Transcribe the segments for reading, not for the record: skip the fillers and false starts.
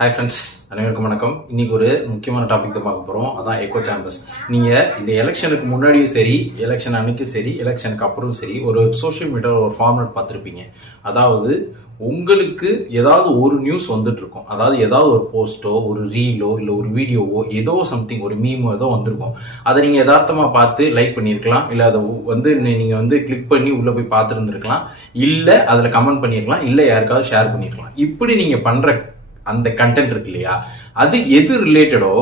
Hi friends, அனைவருக்கும் வணக்கம். இன்னைக்கு ஒரு முக்கியமான டாபிக் தான் பார்க்க போகிறோம். அதான் எக்கோ சேம்பர்ஸ். நீங்கள் இந்த எலெக்ஷனுக்கு முன்னாடியும் சரி, எலெக்ஷன் அன்னைக்கும் சரி, எலெக்ஷனுக்கு அப்புறம் சரி, ஒரு சோஷியல் மீடியாவில் ஒரு ஃபார்மேட் பார்த்துருப்பீங்க. அதாவது உங்களுக்கு ஏதாவது ஒரு நியூஸ் வந்துட்டு இருக்கும். அதாவது ஏதாவது ஒரு போஸ்ட்டோ, ஒரு ரீலோ, இல்லை ஒரு வீடியோவோ, ஏதோ சம்திங், ஒரு மீமோ ஏதோ வந்திருக்கும். அதை நீங்கள் யதார்த்தமாக பார்த்து லைக் பண்ணியிருக்கலாம், இல்லை அதை நீங்கள் கிளிக் பண்ணி உள்ளே போய் பார்த்துருந்துருக்கலாம், இல்லை அதில் கமெண்ட் பண்ணியிருக்கலாம், இல்லை யாருக்காவது ஷேர் பண்ணியிருக்கலாம். இப்படி நீங்கள் பண்ணுற அந்த கண்டென்ட் இருக்கு இல்லையா, அது எது ரிலேட்டடோ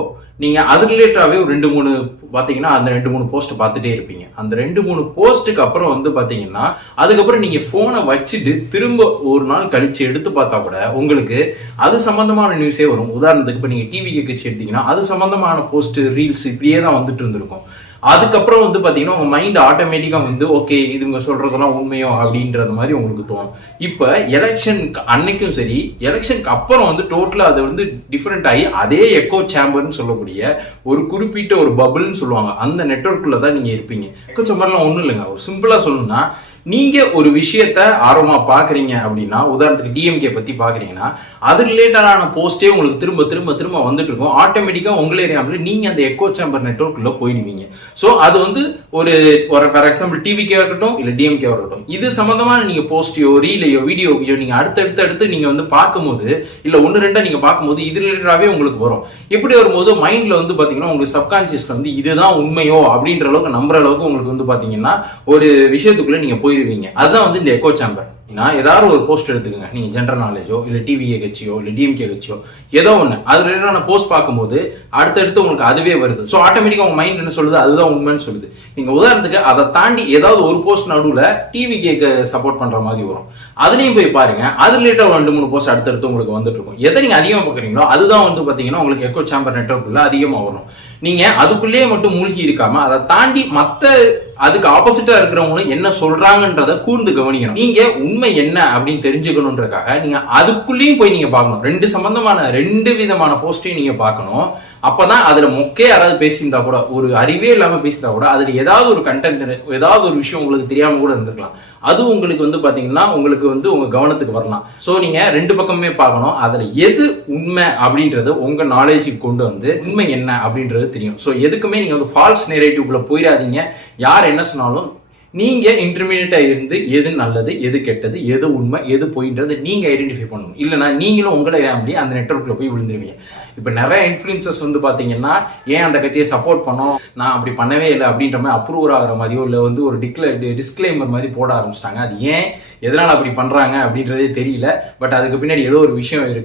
நீங்க அது ரிலேட்டடாவே ஒரு 2-3 பாத்தீங்கன்னா அந்த 2-3 போஸ்ட் பார்த்துட்டே இருப்பீங்க. அந்த 2-3 போஸ்ட்டுக்கு அப்புறம் பாத்தீங்கன்னா அதுக்கப்புறம் நீங்க போனை வச்சுட்டு திரும்ப ஒரு நாள் கழிச்சு எடுத்து பார்த்தா கூட உங்களுக்கு அது சம்பந்தமான நியூஸே வரும். உதாரணத்துக்கு இப்ப நீங்க டிவி கேட்கச்சு எடுத்தீங்கன்னா அது சம்பந்தமான போஸ்ட், ரீல்ஸ் இப்படியே தான் வந்துட்டு இருந்திருக்கும். அதுக்கப்புறம் பாத்தீங்கன்னா உங்க மைண்ட் ஆட்டோமேட்டிக்கா ஓகே இதுங்க சொல்றதெல்லாம் உண்மையோ அப்படின்றது மாதிரி உங்களுக்கு தோணும். இப்ப எலெக்ஷன் அன்னைக்கும் சரி, எலெக்ஷனுக்கு அப்புறம் டோட்டலா அது டிஃபரெண்ட் ஆகி அதே எக்கோ சேம்பர்னு சொல்லக்கூடிய ஒரு குறிப்பிட்ட ஒரு பபிள்னு சொல்லுவாங்க, அந்த நெட்வொர்க்குள்ள தான் நீங்க இருப்பீங்க. எக்கோ சேம்பர்லாம் ஒண்ணும் இல்லைங்க. ஒரு சிம்பிளா சொல்லணும்னா, நீங்க ஒரு விஷயத்த ஆர்வமா பாக்குறீங்க அப்படின்னா, உதாரணத்துக்கு டிஎம்கே பத்தி பாக்குறீங்கன்னா அது ரிலேட்டடான போஸ்டே உங்களுக்கு திரும்ப திரும்ப திரும்ப வந்துட்டு இருக்கும். ஆட்டோமேட்டிக்கா உங்களே நீங்க அந்த எக்கோ சேம்பர் நெட்வொர்க்குள்ள போயிடுவீங்க. சோ அது ஒரு ஃபார் எக்ஸாம்பிள் டிவிக்கே இருக்கட்டும், இல்ல டிஎம்கே இருக்கட்டும், இது சம்பந்தமான நீங்க போஸ்டையோ, ரீலையோ, வீடியோவையோ நீங்க அடுத்தடுத்து நீங்க பார்க்கும்போது, இல்ல 1-2 நீங்க பார்க்கும்போது இது ரிலேட்டடாவே உங்களுக்கு வரும். இப்படி வரும்போது மைண்ட்ல பாத்தீங்கன்னா உங்களுக்கு சப்கான்சியஸ்ல இதுதான் உண்மையோ அப்படின்ற அளவுக்கு நம்புற அளவுக்கு உங்களுக்கு பாத்தீங்கன்னா ஒரு விஷயத்துக்குள்ள நீங்க போயிருவீங்க. அதுதான் இந்த எக்கோ சேம்பர். ஏதாவது ஒரு போஸ்ட் எடுத்துக்கங்க, நீங்க ஜெனரல் நாலேஜோ, இல்ல டிவிஏ கட்சியோ, இல்ல டிஎம்கே கட்சியோ, ஏதோ ஒண்ணு அது ரிலேட்டடான போஸ்ட் பார்க்கும்போது அடுத்தடுத்து உங்களுக்கு அதுவே வருது. ஸோ ஆட்டோமேட்டிக்கா உங்க மைண்ட் என்ன சொல்லுது, அதுதான் உண்மைன்னு சொல்லுது. நீங்க உதாரணத்துக்கு அதை தாண்டி ஏதாவது ஒரு போஸ்ட் நடுவுல டிவி கேக்கு சப்போர்ட் பண்ற மாதிரி வரும், அதுலயும் போய் பாருங்க. அது ரிலேட்டா 2-3 போஸ்ட் அடுத்தடுத்து உங்களுக்கு வந்துட்டு இருக்கும். எதை நீங்க அதிகமா பாக்குறீங்களோ அதுதான் பாத்தீங்கன்னா உங்களுக்கு எக்கோ சேம்பர் நெட்வொர்க்குள்ள அதிகமா வரும். நீங்க அதுக்குள்ளேயே மட்டும் மூழ்கி இருக்காம அதை தாண்டி மத்த அதுக்கு ஆப்போசிட்டா இருக்கிறவங்களும் என்ன சொல்றாங்கன்றத கூர்ந்து கவனிக்கணும். நீங்க உண்மை என்ன அப்படின்னு தெரிஞ்சுக்கணும்ன்றக்காக நீங்க அதுக்குள்ளேயும் போய் நீங்க பார்க்கணும். 2 விதமான போஸ்டையும் நீங்க பார்க்கணும். அப்பதான் அதுல மொக்கே யாராவது பேசியிருந்தா கூட, ஒரு அறிவே இல்லாம பேசியிருந்தா கூட, அதுல ஏதாவது ஒரு கண்டென்ட், ஏதாவது ஒரு விஷயம் உங்களுக்கு தெரியாம கூட இருந்திருக்கலாம். அது உங்களுக்கு பாத்தீங்கன்னா உங்களுக்கு உங்க கவனத்துக்கு வரலாம். சோ நீங்க 2 பக்கமே பார்க்கணும். அதுல எது உண்மை அப்படின்றது உங்க நாலேஜுக்கு கொண்டு உண்மை என்ன அப்படின்றது தெரியும். சோ எதுக்குமே நீங்க ஃபால்ஸ் நெரேட்டிவ்க்குள்ள போயிடாதீங்க. யார் என்ன சொன்னாலும் நீங்க இன்டர்மீடியட்டா இருந்து எது நல்லது, எது கெட்டது, எது உண்மை, எது பொய்ன்றது நீங்க ஐடென்டிஃபை பண்ணணும். இல்லைன்னா நீங்களும் உங்களை அந்த நெட்வொர்க்ல போய் விழுந்துருவீங்க. இப்ப நிறைய இன்ஃபுளுசர்ஸ் பாத்தீங்கன்னா ஏன் அந்த கட்சியை சப்போர்ட் பண்ணோம், நான் அப்படி பண்ணவே இல்லை அப்படின்ற மாதிரி அப்ரூவர் ஆகிற மாதிரியோ, இல்ல ஒரு டிஸ்க்ளைமர் மாதிரி போட ஆரம்பிச்சிட்டாங்க. அது ஏன், எதனால அப்படி பண்றாங்க அப்படின்றதே தெரியல. பட் அதுக்கு பின்னாடி ஏதோ ஒரு விஷயம் இருக்கு.